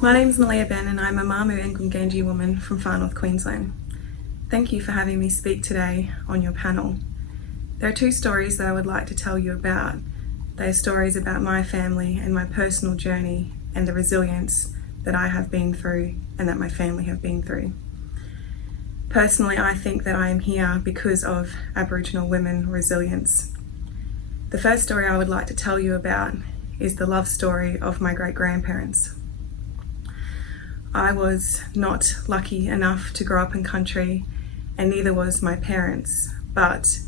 My name's Melia Benn and I'm a Mamu and Gunggandii woman from far north Queensland. Thank you for having me speak today on your panel. There are two stories that I would like to tell you about. They are stories about my family and my personal journey and the resilience that I have been through and that my family have been through. Personally, I think that I am here because of Aboriginal women resilience. The first story I would like to tell you about is the love story of my great-grandparents. I was not lucky enough to grow up in country, and neither was my parents, but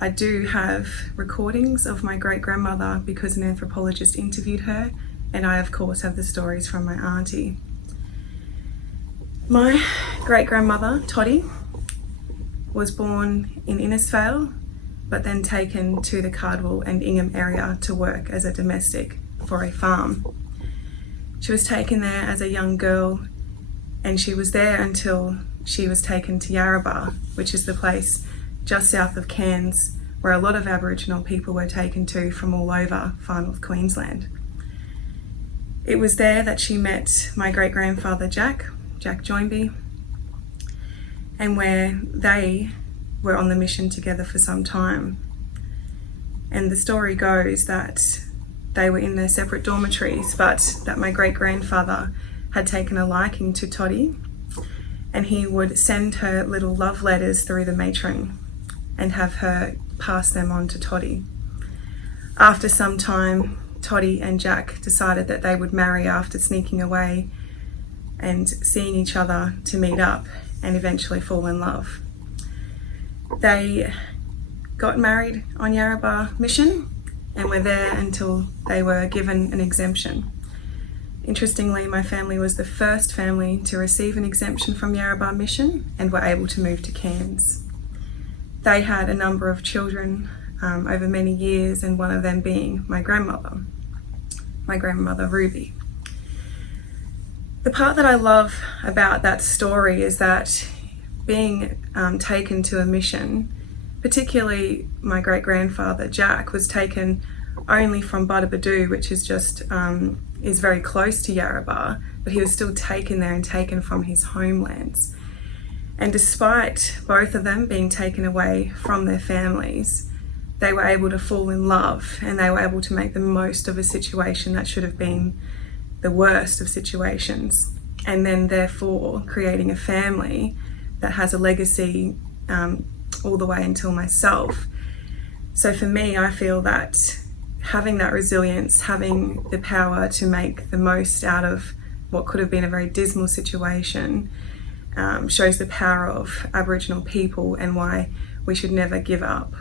I do have recordings of my great-grandmother because an anthropologist interviewed her, and I of course have the stories from my auntie. My great-grandmother, Toddy, was born in Innisfail, but then taken to the Cardwell and Ingham area to work as a domestic for a farm. She was taken there as a young girl, and she was there until she was taken to Yarrabah, which is the place just south of Cairns where a lot of Aboriginal people were taken to from all over far north Queensland. It was there that she met my great-grandfather Jack Joinby, and where they were on the mission together for some time. And the story goes that they were in their separate dormitories, but that my great-grandfather had taken a liking to Toddy, and he would send her little love letters through the matron and have her pass them on to Toddy. After some time, Toddy and Jack decided that they would marry after sneaking away and seeing each other to meet up and eventually fall in love. They got married on Yarrabah mission and were there until they were given an exemption. Interestingly, my family was the first family to receive an exemption from Yarrabah mission and were able to move to Cairns. They had a number of children over many years, and one of them being my grandmother Ruby. The part that I love about that story is that being taken to a mission, particularly my great-grandfather Jack, was taken only from Buddabadoo, which is just is very close to Yarrabah, but he was still taken there and taken from his homelands. And despite both of them being taken away from their families, they were able to fall in love, and they were able to make the most of a situation that should have been the worst of situations, and then therefore creating a family that has a legacy all the way until myself. So for me, I feel that having that resilience, having the power to make the most out of what could have been a very dismal situation, shows the power of Aboriginal people and why we should never give up.